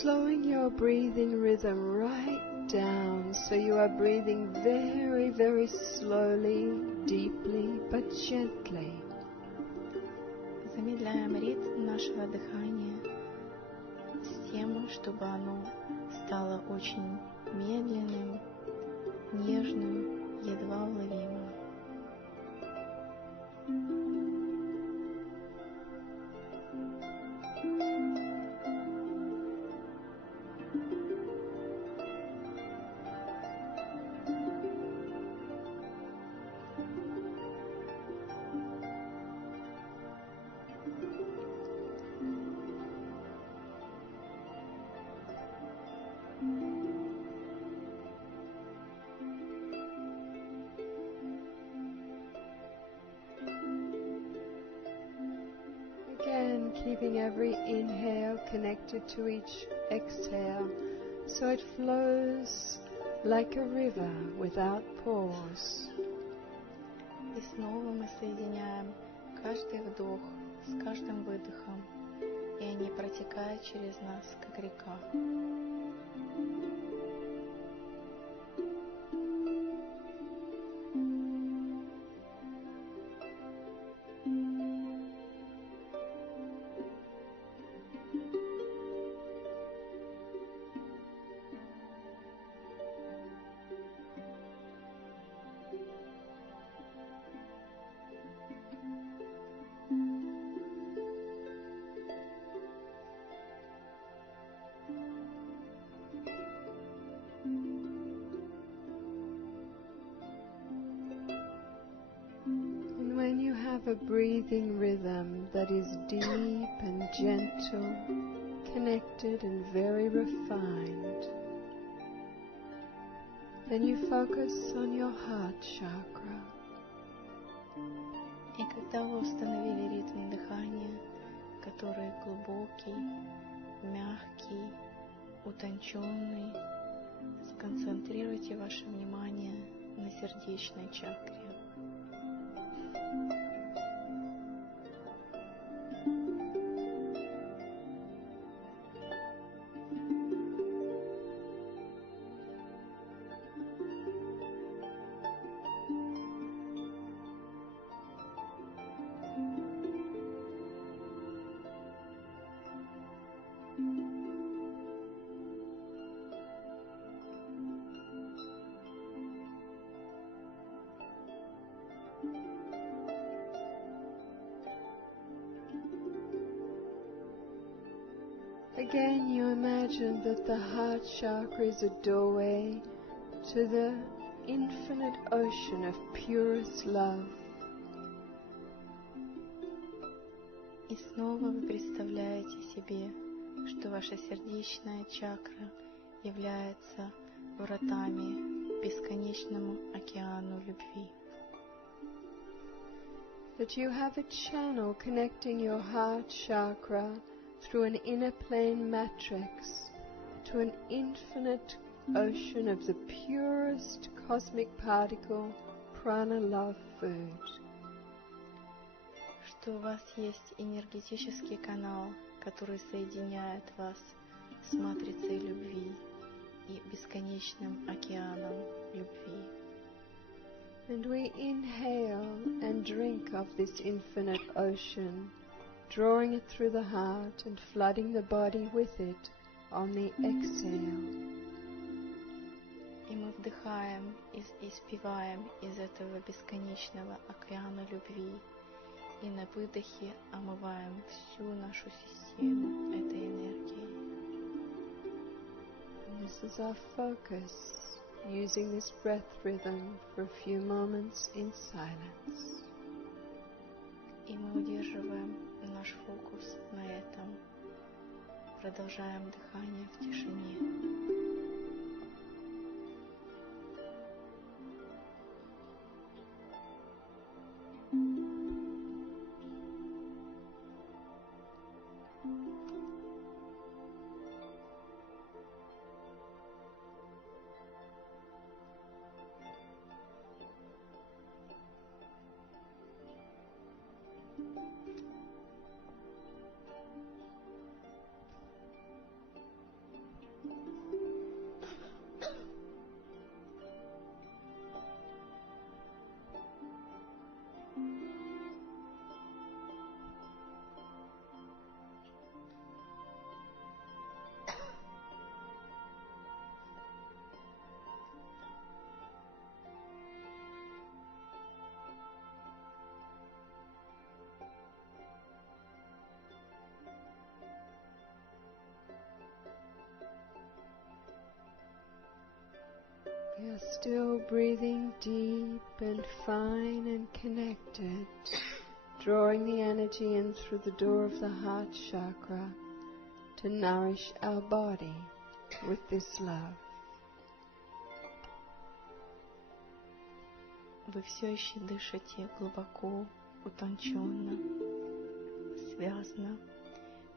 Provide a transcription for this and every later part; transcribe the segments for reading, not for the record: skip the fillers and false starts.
slowing your breathing rhythm right down, so you are breathing very, very slowly, deeply, but gently. Замедляем ритм нашего дыхания с тем, чтобы оно стало очень медленным, нежным, едва уловимым. Again, keeping every inhale connected to each exhale, so it flows like a river without pause. И снова мы соединяем каждый вдох с каждым выдохом, и они протекают через нас, как река. When you have a breathing rhythm that is deep and gentle, connected and very refined, then you focus on your heart chakra. И когда вы установили ритм дыхания, который глубокий, мягкий, утонченный, сконцентрируйте ваше внимание на сердечной чакре. Again, you imagine that the heart chakra is a doorway to the infinite ocean of purest love. И снова вы представляете себе, что ваша сердечная чакра является вратами к бесконечному океану любви. That you have a channel connecting your heart chakra through an inner plane matrix to an infinite ocean of the purest cosmic particle, prana love food. Что у вас есть энергетический канал, который соединяет вас с матрицей любви и бесконечным океаном любви. And we inhale and drink of this infinite ocean, drawing it through the heart and flooding the body with it on the exhale. И мы вдыхаем и испеваем из этого бесконечного океана любви, и на выдохе омываем всю нашу систему этой энергией. And this is our focus, using this breath rhythm for a few moments in silence. И мы удерживаем наш фокус на этом, продолжаем дыхание в тишине. Still breathing deep and fine and connected, drawing the energy in through the door of the heart chakra to nourish our body with this love. Вы все еще дышите глубоко, утонченно, связно,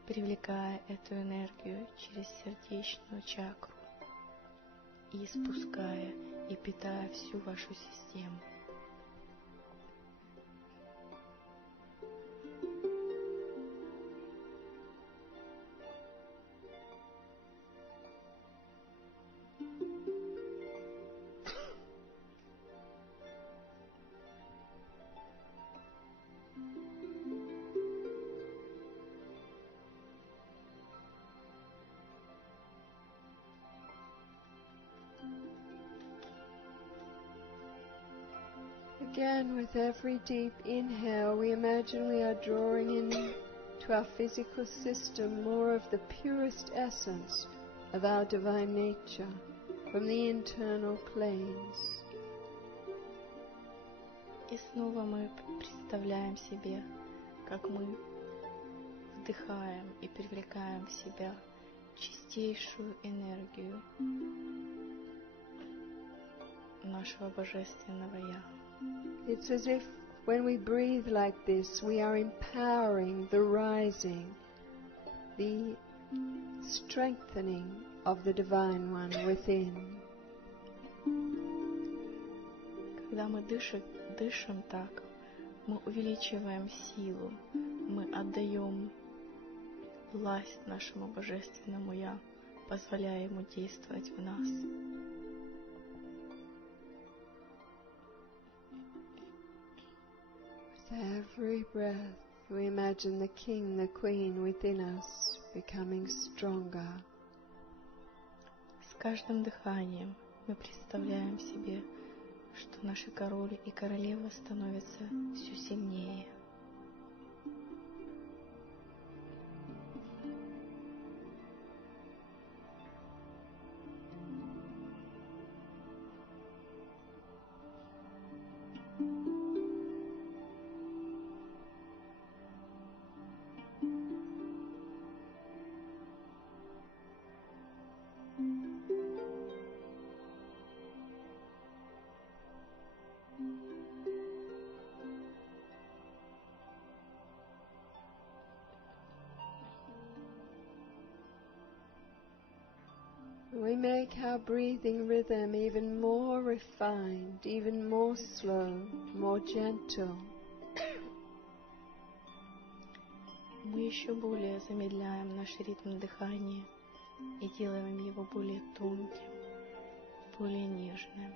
привлекая эту энергию через сердечную чакру и спуская и питая всю вашу систему. Again, with every deep inhale, we imagine we are drawing in to our physical system more of the purest essence of our divine nature from the internal planes. И снова мы представляем себе, как мы вдыхаем и привлекаем в себя чистейшую энергию нашего Божественного Я. It's as if when we breathe like this, we are empowering the rising, the strengthening of the Divine One within. Когда мы дышим так, мы увеличиваем силу, мы отдаем власть нашему Божественному Я, позволяя Ему действовать в нас. With every breath, we imagine the King, the Queen within us becoming stronger. С каждым дыханием мы представляем себе, что наши король и королева становятся все сильнее. We make our breathing rhythm even more refined, even more slow, more gentle. Мы еще более замедляем наш ритм дыхания и делаем его более тонким, более нежным.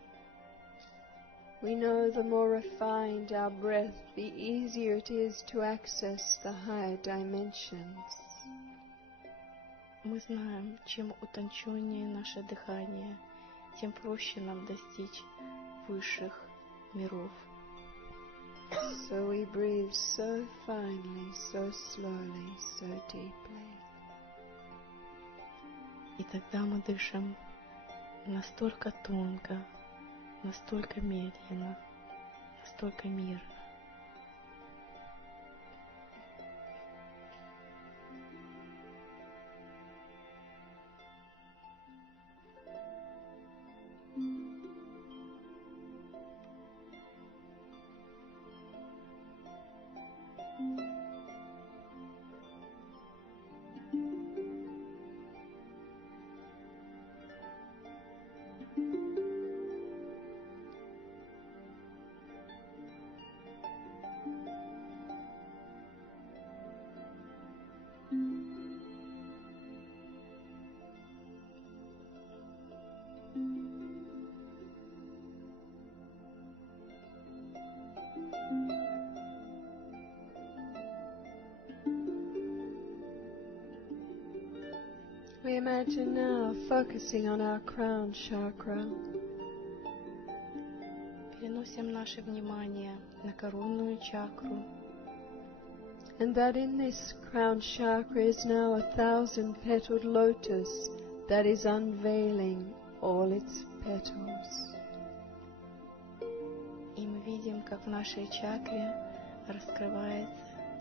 We know the more refined our breath, the easier it is to access the higher dimensions. Мы знаем, чем утонченнее наше дыхание, тем проще нам достичь высших миров. So we breathe so finely, so slowly, so deeply. И тогда мы дышим настолько тонко, настолько медленно, настолько мирно. We imagine now focusing on our crown chakra. Переносим наше внимание на коронную чакру. And that in this crown chakra is now 1,000-petaled lotus that is unveiling all its petals. как в нашей чакре раскрывается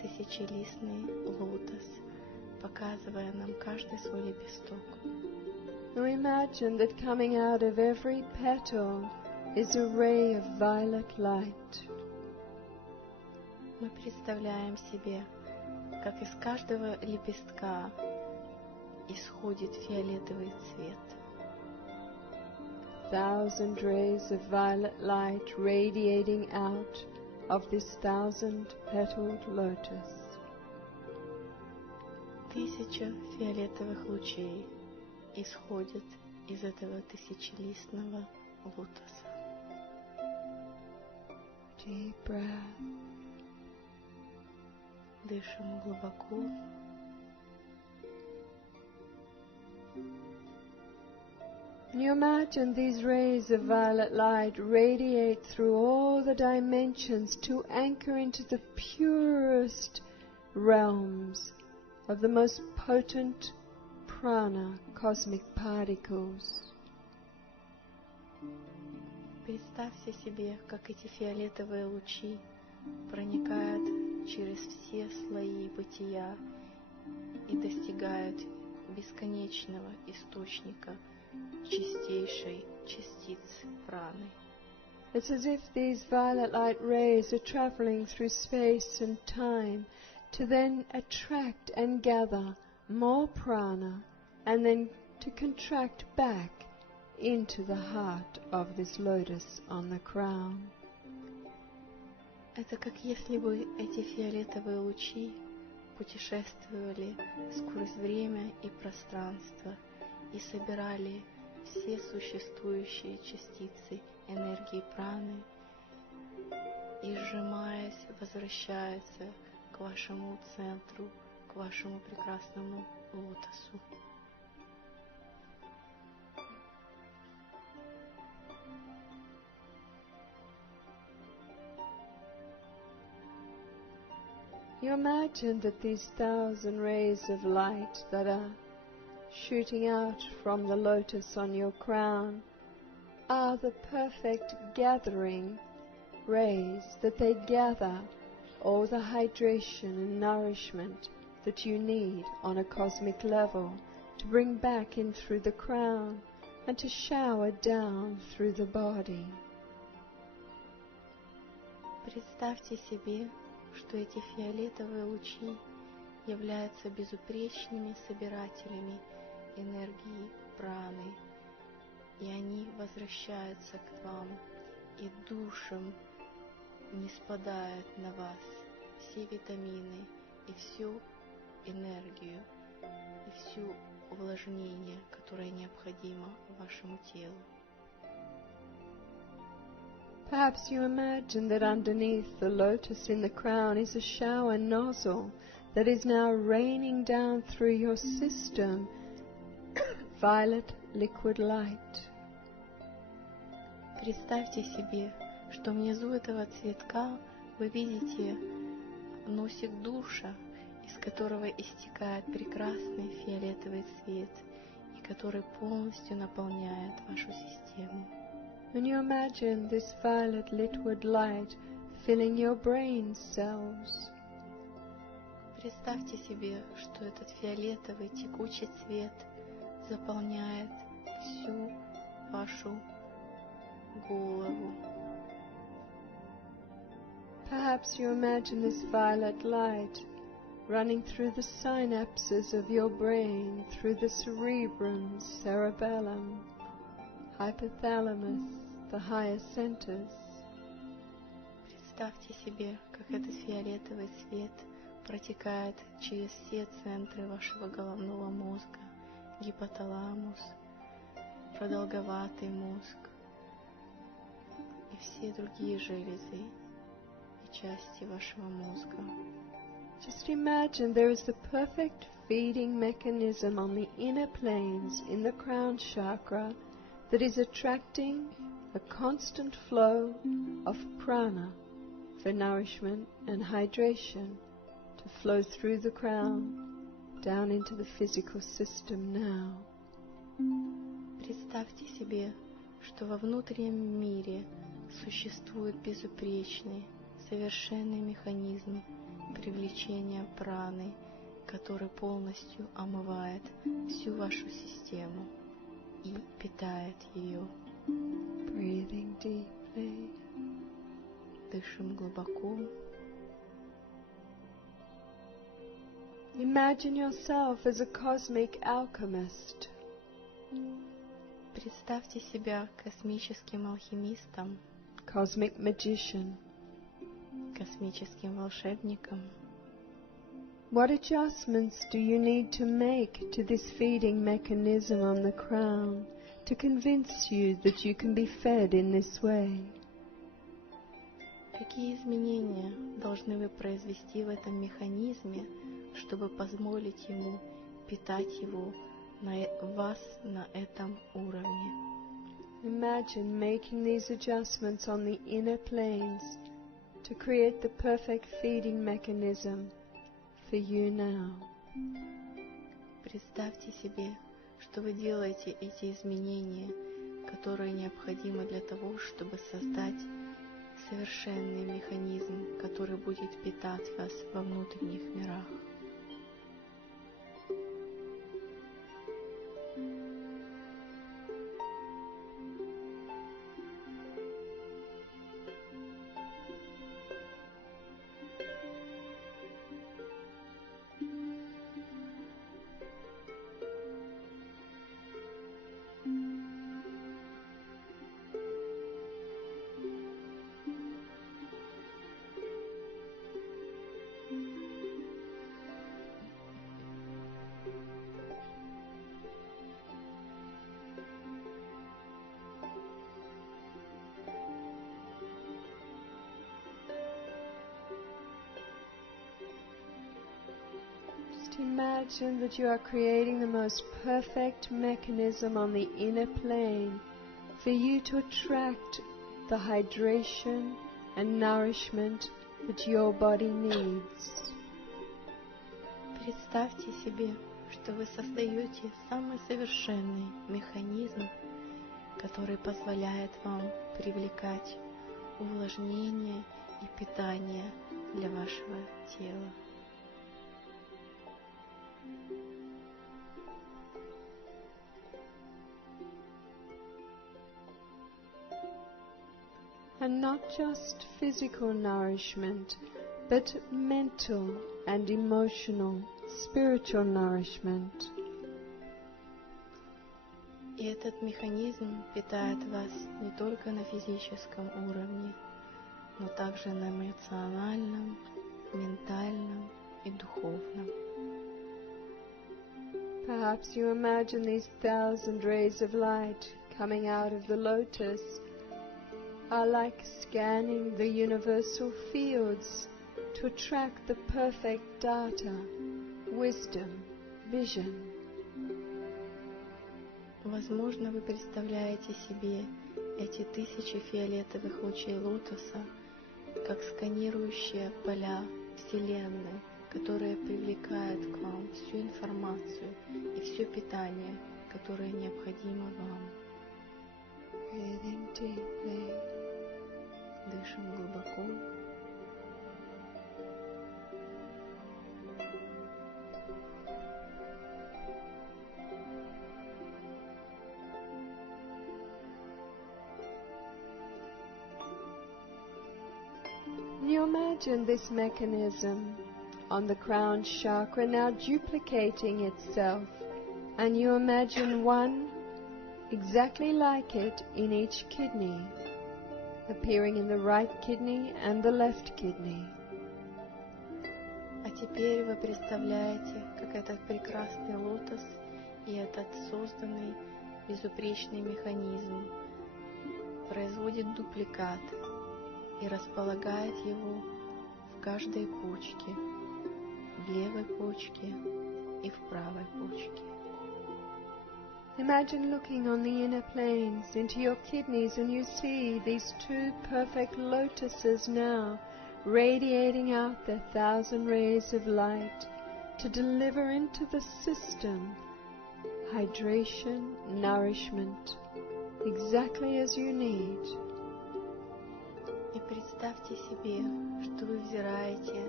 тысячелистный лотос, показывая нам каждый свой лепесток. Now imagine that coming out of every petal is a ray of violet light. Мы представляем себе, как из каждого лепестка исходит фиолетовый цвет. 1,000 rays of violet light radiating out of this 1,000-petaled lotus. 1000 фиолетовых лучей исходят из этого тысячелистного лотоса. Deep breath. Дышим глубоко. And you imagine these rays of violet light radiate through all the dimensions to anchor into the purest realms of the most potent prana, cosmic particles. Представьте себе, как эти фиолетовые лучи проникают через все слои бытия и достигают бесконечного источника чистейшей частицы праны. It's as if these violet light rays are traveling through space and time to then attract and gather more prana and then to contract back into the heart of this lotus on the crown. Это как если бы эти фиолетовые лучи путешествовали сквозь время и пространство и собирали все существующие частицы энергии праны и, сжимаясь, возвращаются к вашему центру, к вашему прекрасному лотосу. You imagine that these 1,000 rays of light that are shooting out from the lotus on your crown are the perfect gathering rays, that they gather all the hydration and nourishment that you need on a cosmic level to bring back in through the crown and to shower down through the body. Представьте себе, что эти фиолетовые лучи являются безупречными собирателями энергии праны, и они возвращаются к вам, и душем не спадают на вас все витамины и всю энергию, и всю увлажнение, которое необходимо вашему телу. Perhaps you imagine that underneath the lotus in the crown is a shower nozzle that is now raining down through your system violet liquid light. Представьте себе, что внизу этого цветка вы видите носик душа, из которого истекает прекрасный фиолетовый цвет, и который полностью наполняет вашу систему. And you imagine this violet liquid light filling your brain cells. Представьте себе, что этот фиолетовый текучий цвет заполняет всю вашу голову. Perhaps you imagine this violet light running through the synapses of your brain, through the cerebrum, cerebellum, hypothalamus, the higher centers. Представьте себе, как этот фиолетовый цвет протекает через все центры вашего головного мозга, гипоталамус, продолговатый мозг и все другие железы и части вашего мозга. Just imagine there is the perfect feeding mechanism on the inner planes in the crown chakra that is attracting a constant flow of prana for nourishment and hydration to flow through the crown down into the physical system now. Представьте себе, что во внутреннем мире существует безупречный, совершенный механизм привлечения праны, который полностью омывает всю вашу систему и питает ее. Breathing deeply. Дышим глубоко. Imagine yourself as a cosmic alchemist. Представьте себя космическим алхимистом, Cosmic magician. космическим волшебником. What adjustments do you need to make to this feeding mechanism on the crown to convince you that you can be fed in this way? Какие изменения должны вы произвести в этом механизме, чтобы позволить ему питать вас на этом уровне? Imagine making these adjustments on the inner planes to create the perfect feeding mechanism for you now. Представьте себе, что вы делаете эти изменения, которые необходимы для того, чтобы создать совершенный механизм, который будет питать вас во внутренних мирах. Imagine that you are creating the most perfect mechanism on the inner plane for you to attract the hydration and nourishment that your body needs. Представьте себе, что вы создаете самый совершенный механизм, который позволяет вам привлекать увлажнение и питание для вашего тела. And not just physical nourishment, but mental and emotional, spiritual nourishment. И этот механизм питает вас не только на физическом уровне, но также на эмоциональном, ментальном и духовном. Perhaps you imagine these 1,000 rays of light coming out of the lotus are like scanning the universal fields to attract the perfect data, wisdom, vision. Возможно, вы представляете себе эти 1000 фиолетовых лучей лотоса как сканирующие поля Вселенной, которые привлекают к вам всю информацию и все питание, которое необходимо вам. Breathing deeply. Дышим глубоко. You imagine this mechanism on the crown chakra now duplicating itself, and you imagine one exactly like it in each kidney, appearing in the right kidney and the left kidney. А теперь вы представляете, как этот прекрасный лотос и этот созданный безупречный механизм производит дупликат и располагает его в каждой почке, в левой почке и в правой почке. Imagine looking on the inner planes into your kidneys and you see these 2 perfect lotuses now radiating out their 1,000 rays of light to deliver into the system hydration, nourishment, exactly as you need. И представьте себе, что вы взираете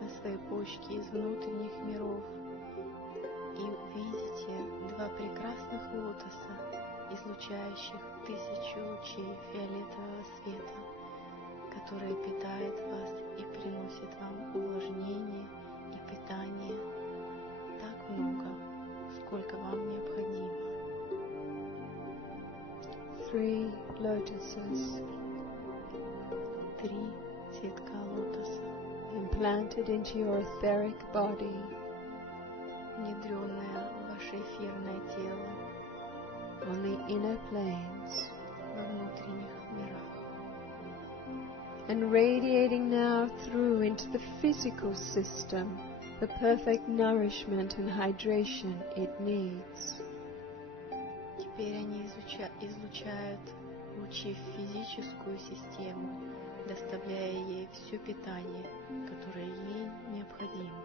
на свои почки из внутренних миров и видите два прекрасных лотоса, излучающих 1000 лучей фиолетового света, которые питают вас и приносят вам увлажнение и питание так много, сколько вам необходимо. 3 lotuses 3 цветка лотоса, implanted into your etheric body, внедренное в ваше эфирное тело, on the inner planes, во внутренних мирах. and radiating now through into the physical system the perfect nourishment and hydration it needs. Теперь они излучают лучи в физическую систему, доставляя ей все питание, которое ей необходимо.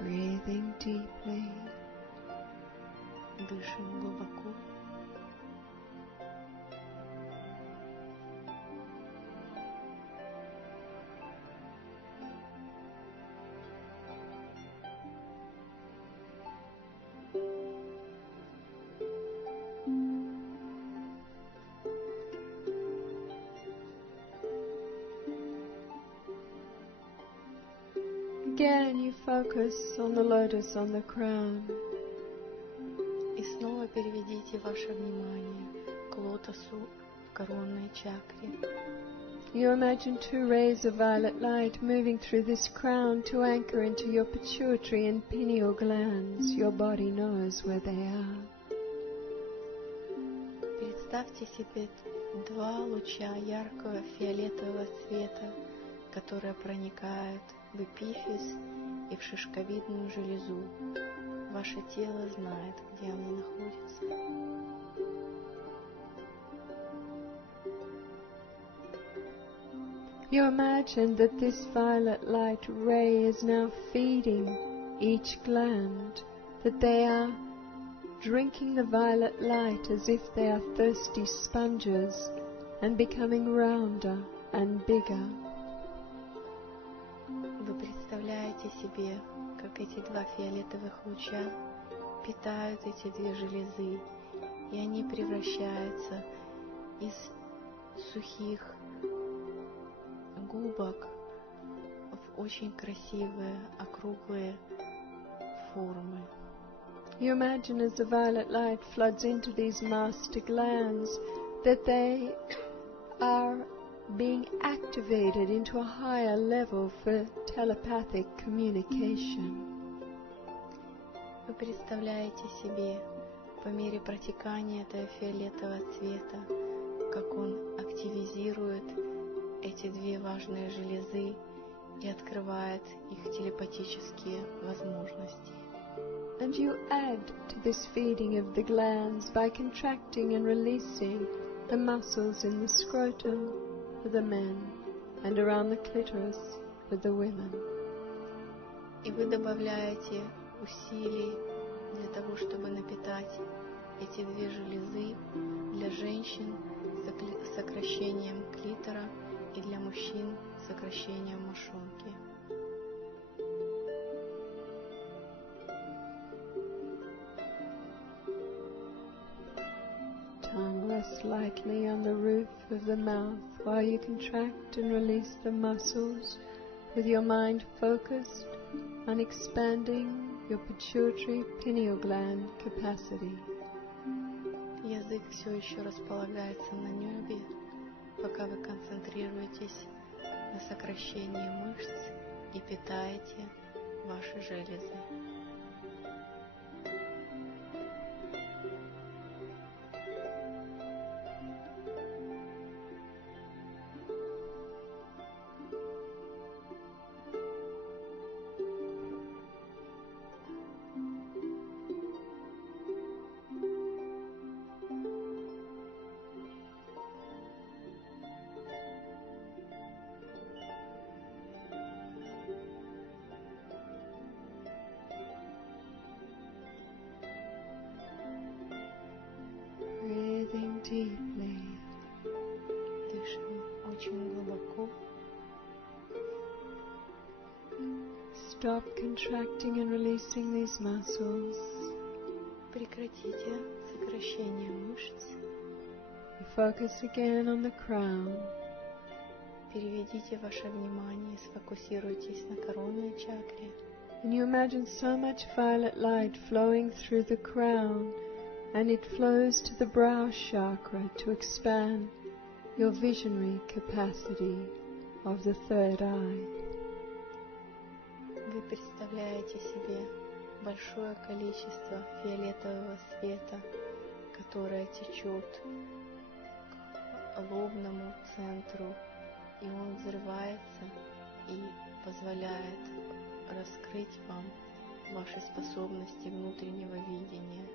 Breathing deeply, Дышим глубоко. again you focus on the lotus on the crown. И снова переведите ваше внимание к лотосу в коронной чакре. You imagine 2 rays of violet light moving through this crown to anchor into your pituitary and pineal glands. Your body knows where they are. Представьте себе 2 луча яркого фиолетового цвета, которые проникают в эпифиз и в шишковидную железу. Ваше тело знает, где они находятся. You imagine that this violet light ray is now feeding each gland, that they are drinking the violet light as if they are thirsty sponges and becoming rounder and bigger. Вы представляете себе, как эти 2 фиолетовых луча питают эти 2 железы, и они превращаются из сухих губок в очень красивые округлые формы. You imagine as the violet light floods into these master glands that they are being activated into a higher level for telepathic communication. Вы представляете себе, по мере протекания этого фиолетового цвета, как он активизирует эти 2 важные железы и открывает их телепатические возможности. And you add to this feeding of the glands by contracting and releasing the muscles in the scrotum for the men and around the clitoris for the women. И вы добавляете усилий для того, чтобы напитать эти 2 железы для женщин с сокращением клитора и для мужчин с сокращением мошонки. Tongue rests lightly on the roof of the mouth while you contract and release the muscles with your mind focused on expanding your pituitary pineal gland capacity. Язык все еще располагается на небе, пока вы концентрируетесь на сокращении мышц и питаете ваши железы. Breathing deeply. Дышим очень глубоко. stop contracting and releasing these muscles. Прекратите сокращение мышц. You focus again on the crown. Переведите ваше внимание, сфокусируйтесь на коронной чакре. And you imagine so much violet light flowing through the crown, and it flows to the brow chakra to expand your visionary capacity of the third eye. Вы представляете себе большое количество фиолетового света, которое течет к лобному центру, и он взрывается и позволяет раскрыть вам ваши способности внутреннего видения.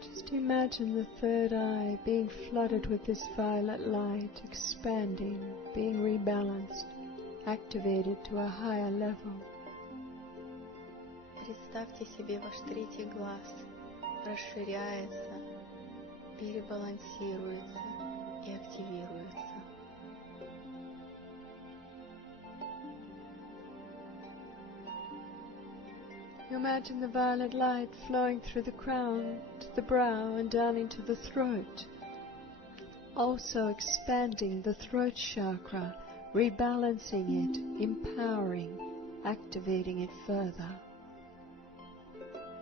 Just imagine the third eye being flooded with this violet light, expanding, being rebalanced, activated to a higher level. Представьте себе ваш третий глаз расширяется, перебалансируется и активируется. You imagine the violet light flowing through the crown to the brow and down into the throat, also expanding the throat chakra, rebalancing it, empowering, activating it further.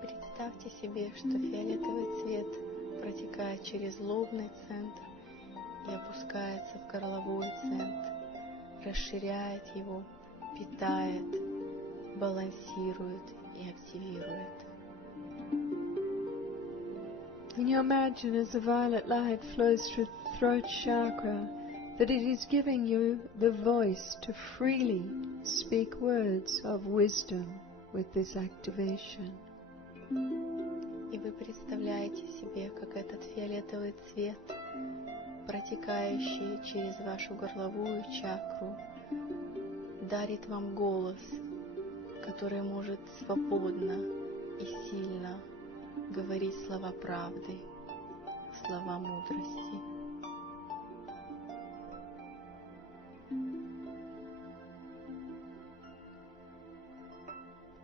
Представьте себе, что фиолетовый цвет протекает через лобный центр и опускается в горловой центр, расширяет его, питает, балансирует и активирует. And you imagine as the violet light flows through the throat chakra that it is giving you the voice to freely speak words of wisdom with this activation. И вы представляете себе, как этот фиолетовый цвет, протекающий через вашу горловую чакру, дарит вам голос, который может свободно и сильно говорить слова правды, слова мудрости.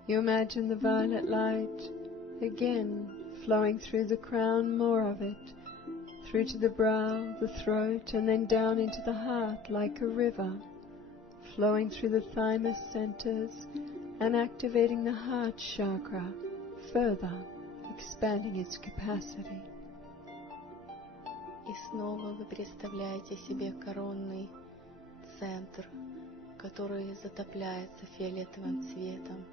You imagine the violet light again flowing through the crown, more of it, through to the brow, the throat, and then down into the heart like a river, flowing through the thymus centers and activating the heart chakra, further expanding its capacity. И снова вы представляете себе коронный центр, который затопляется фиолетовым цветом,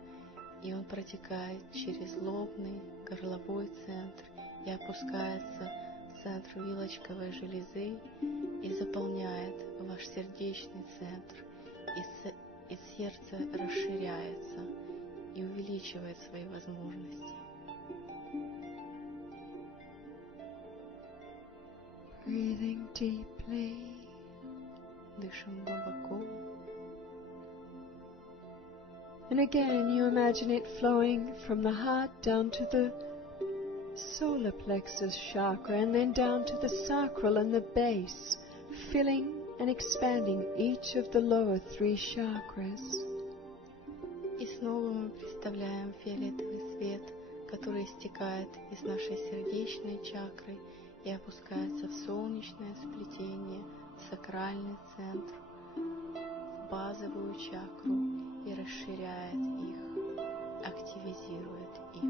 и он протекает через лобный, горловой центр и опускается в центр вилочковой железы и заполняет ваш сердечный центр, и сердце расширяется и увеличивает свои возможности. Breathing deeply. Дышим глубоко. And again you imagine it flowing from the heart down to the solar plexus chakra and then down to the sacral and the base, filling and expanding each of the lower three chakras. И снова мы представляем фиолетовый свет, который истекает из нашей сердечной чакры и опускается в солнечное сплетение, в сакральный центр, в базовую чакру и расширяет их, активизирует их.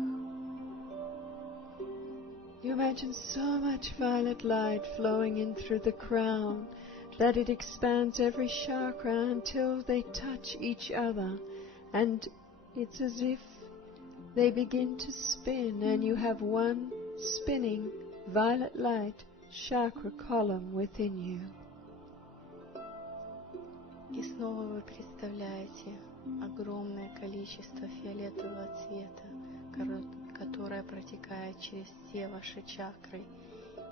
You imagine so much violet light flowing in through the crown that it expands every chakra until they touch each other, and it's as if they begin to spin and you have one spinning violet light chakra column within you. И снова вы представляете огромное количество фиолетового цвета, которое протекает через все ваши чакры,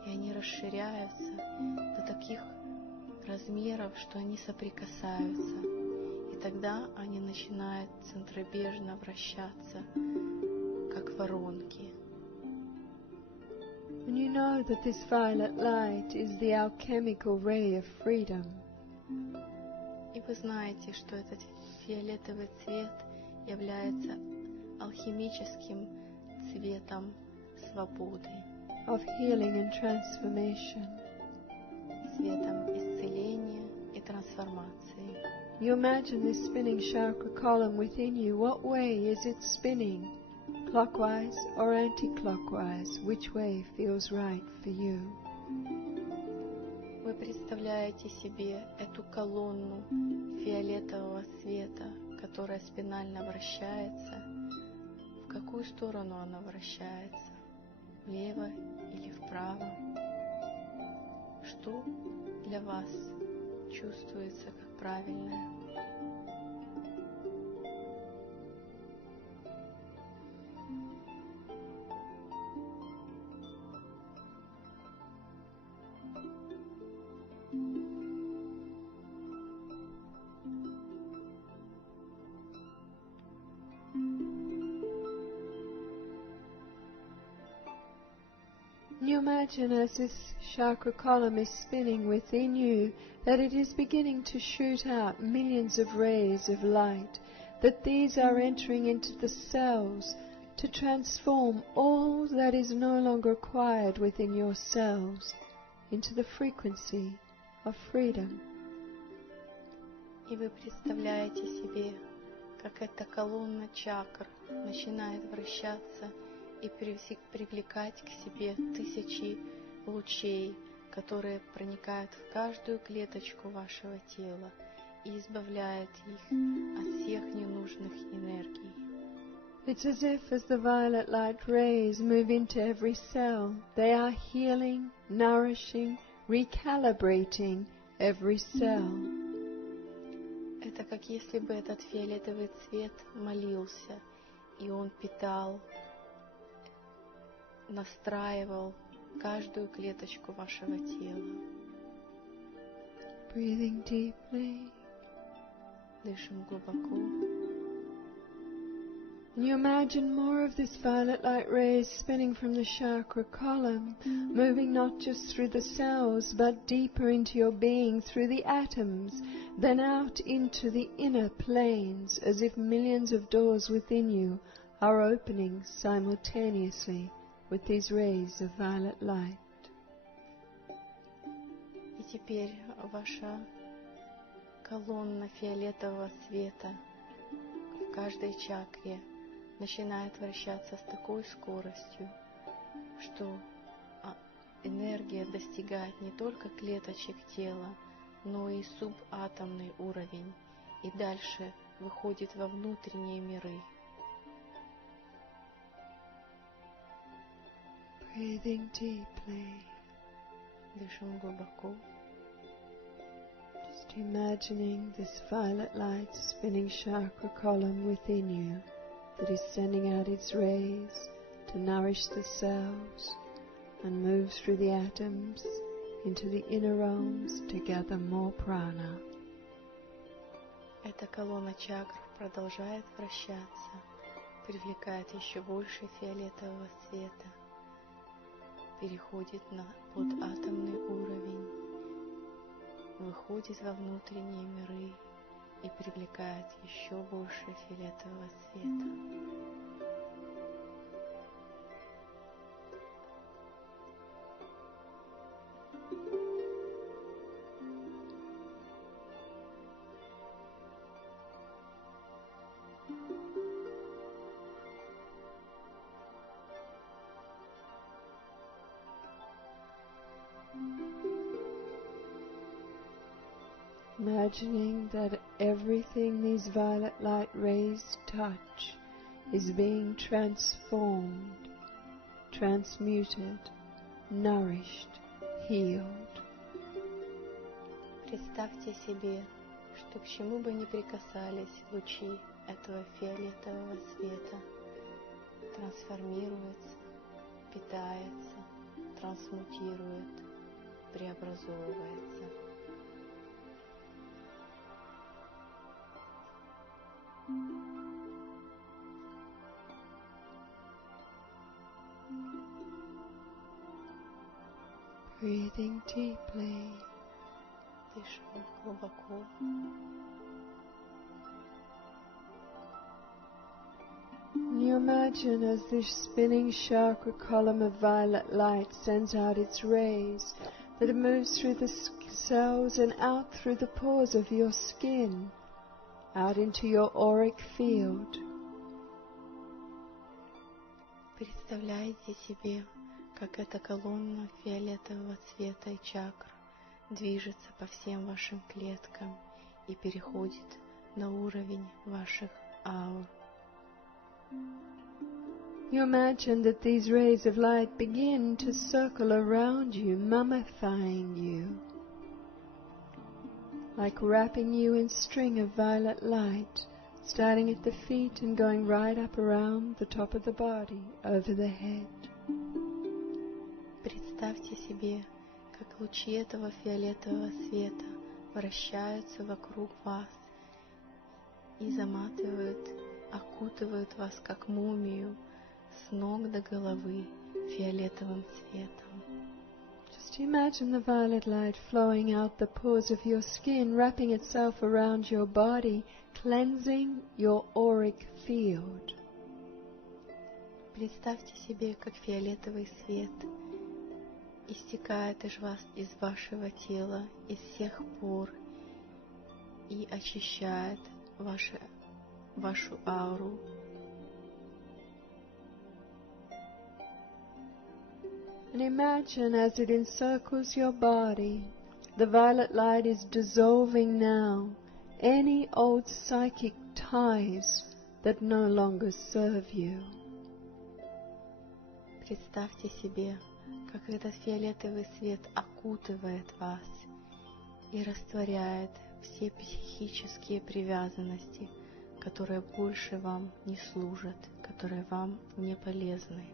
и они расширяются до таких размеров, что они соприкасаются, и тогда они начинают центробежно вращаться, как воронки. And you know that this violet light is the alchemical ray of freedom. И вы знаете, что этот фиолетовый цвет является алхимическим цветом свободы, of healing and transformation. цветом исцеления и трансформации. You imagine this spinning chakra column within you. What way is it spinning? Clockwise or anti-clockwise? Which way feels right for you? Вы представляете себе эту колонну фиолетового цвета, которая спинально вращается. В какую сторону она вращается? Влево или вправо? Что для вас чувствуется как правильное? You imagine as this chakra column is spinning within you that it is beginning to shoot out millions of rays of light, that these are entering into the cells to transform all that is no longer required within your cells into the frequency of freedom. И вы представляете себе, как эта колонна чакр начинает вращаться и привлекать к себе тысячи лучей, которые проникают в каждую клеточку вашего тела и избавляют их от всех ненужных энергий. It's as if as the violet light rays move into every cell, they are healing, nourishing, recalibrating every cell. Это как если бы этот фиолетовый цвет молился, и он питал, настраивал каждую клеточку вашего тела. Breathing deeply. Дышим глубоко. And you imagine more of this violet light rays spinning from the chakra column, moving not just through the cells, but deeper into your being, through the atoms, then out into the inner planes, as if millions of doors within you are opening simultaneously with these rays of violet light. И теперь ваша колонна фиолетового цвета в каждой чакре начинает вращаться с такой скоростью, что энергия достигает не только клеточек тела, но и субатомный уровень, и дальше выходит во внутренние миры. Breathing deeply. Дышим глубоко. Just imagining this violet light spinning chakra column within you that is sending out its rays to nourish the cells and move through the atoms into the inner realms to gather more prana. Эта колонна чакр продолжает вращаться, привлекает еще больше фиолетового цвета, переходит на податомный уровень, выходит во внутренние миры и привлекает еще больше фиолетового цвета. Imagining that everything these violet light rays touch is being transformed, transmuted, nourished, healed. Представьте себе, что к чему бы ни прикасались лучи этого фиолетового цвета, трансформируется, питается, трансмутирует, преобразовывается. Breathing deeply. Дышим глубоко. And you imagine as this spinning chakra column of violet light sends out its rays, that it moves through the cells and out through the pores of your skin, out into your auric field. Представляете себе, как эта колонна фиолетового цвета и чакр движется по всем вашим клеткам и переходит на уровень ваших аур. You imagine that these rays of light begin to circle around you, mummifying you, like wrapping you in string of violet light, starting at the feet and going right up around the top of the body, over the head. Представьте себе, как лучи этого фиолетового света вращаются вокруг вас и заматывают, окутывают вас как мумию с ног до головы фиолетовым цветом. Just imagine the violet light flowing out the pores of your skin, wrapping itself around your body, cleansing your auric field. Представьте себе, как фиолетовый свет истекает из вашего тела, из всех пор и очищает вашу ауру. And imagine as it encircles your body, the violet light is dissolving now any old psychic ties that no longer serve you. Представьте себе, как этот фиолетовый свет окутывает вас и растворяет все психические привязанности, которые больше вам не служат, которые вам не полезны.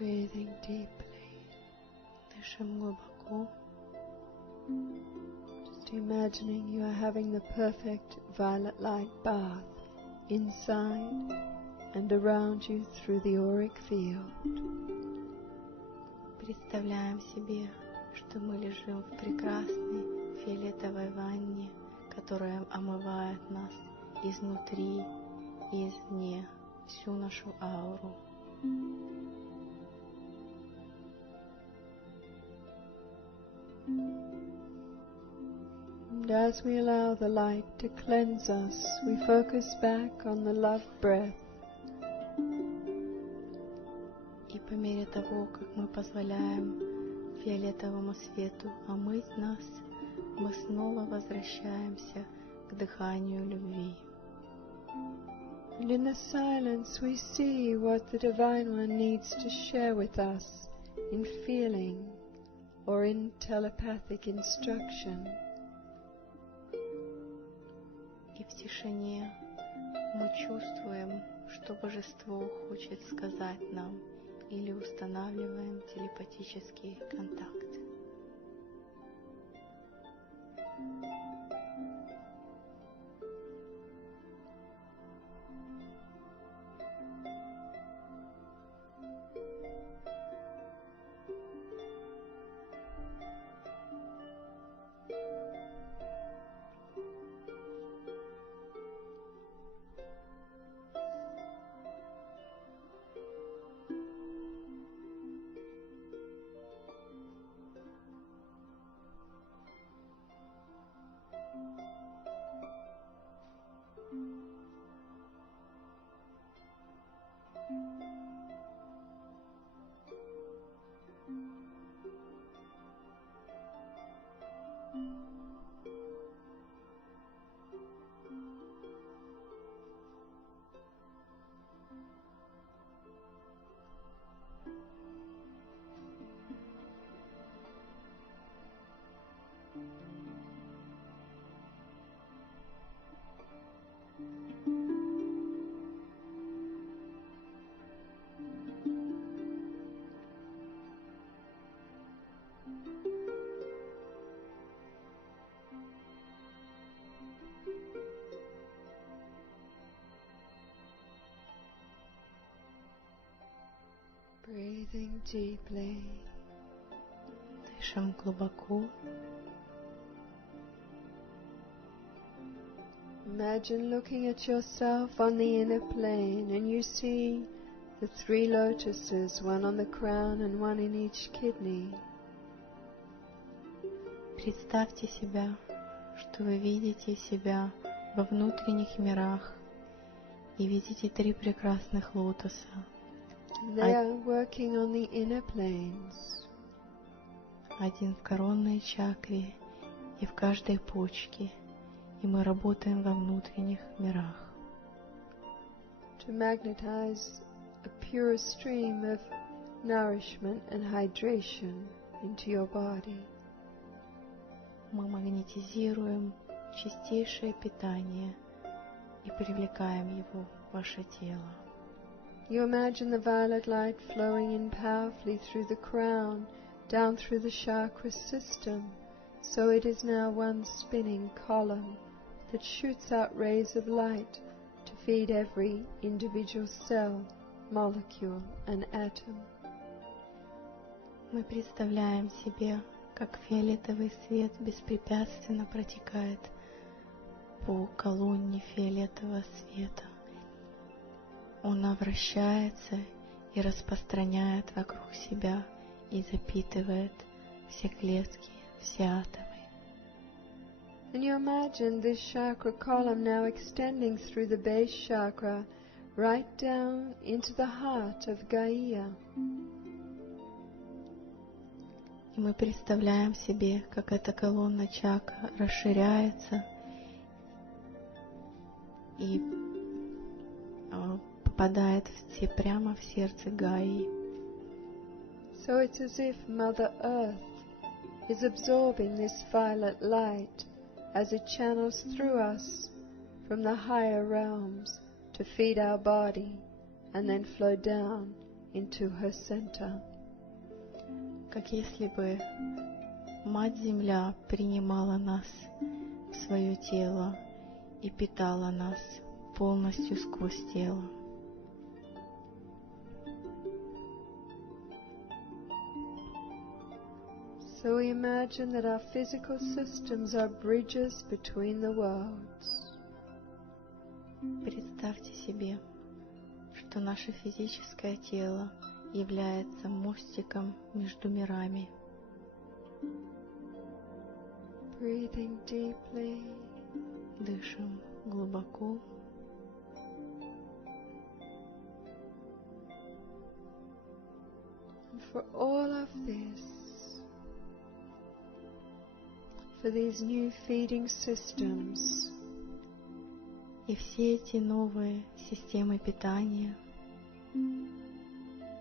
Breathing deeply. Дышим глубоко. Just imagining you are having the perfect violet light bath inside and around you through the auric field. Представляем себе, что мы лежим в прекрасной фиолетовой ванне, которая омывает нас изнутри и извне, всю нашу ауру. And as we allow the light to cleanse us, we focus back on the love breath. И по мере того, как мы позволяем фиолетовому свету омыть нас, мы снова возвращаемся к дыханию любви. And in the silence we see what the Divine One needs to share with us in feeling or in telepathic instruction. И в тишине мы чувствуем, что Божество хочет сказать нам, или устанавливаем телепатический контакт. Breathing deeply. Дышим глубоко. Imagine looking at yourself on the inner plane and you see the 3 lotuses, one on the crown and one in each kidney. Представьте себя, что вы видите себя во внутренних мирах и видите 3 прекрасных лотоса. They are working on the inner planes. Один в коронной чакре и в каждой почке, и мы работаем во внутренних мирах. To magnetize a pure stream of nourishment and hydration into your body. Мы магнетизируем чистейшее питание и привлекаем его в ваше тело. You imagine the violet light flowing in powerfully through the crown, down through the chakra system, so it is now one spinning column that shoots out rays of light to feed every individual cell, molecule and atom. Мы представляем себе, как фиолетовый свет беспрепятственно протекает по колонне фиолетового света. Он вращается и распространяет вокруг себя и запитывает все клетки, все атомы. And you imagine this chakra column now extending through the base chakra right down into the heart of Gaia. И мы представляем себе, как эта колонна чакра расширяется и попадает прямо в сердце Гаи. So it's as if Mother Earth is absorbing this violet light as it channels through us from the higher realms to feed our body and then flow down into her center. Как если бы Мать-Земля принимала нас в свое тело и питала нас полностью сквозь тело. So we imagine that our physical systems are bridges between the worlds. Представьте себе, что наше физическое тело является мостиком между мирами. Breathing deeply. Дышим глубоко. And for all of this, for these new feeding systems, и все эти новые системы питания,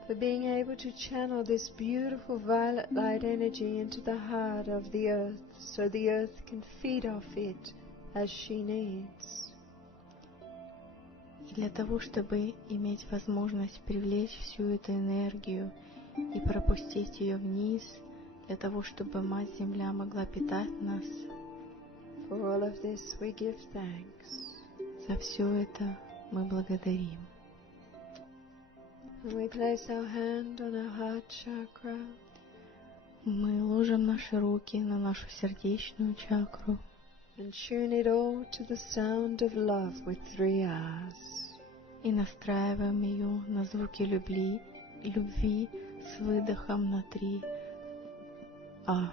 for being able to channel this beautiful violet light energy into the heart of the earth so the earth can feed off it as she needs. И для того, чтобы иметь возможность привлечь всю эту энергию и пропустить ее вниз, для того, чтобы Мать-Земля могла питать нас. For all of this we give thanks. За все это мы благодарим. And we place our hand on our heart chakra. Мы ложим наши руки на нашу сердечную чакру. And tune it all to the sound of love with 3 R's. И настраиваем ее на звуки любви с выдохом на 3 А.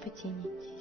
Потянитесь.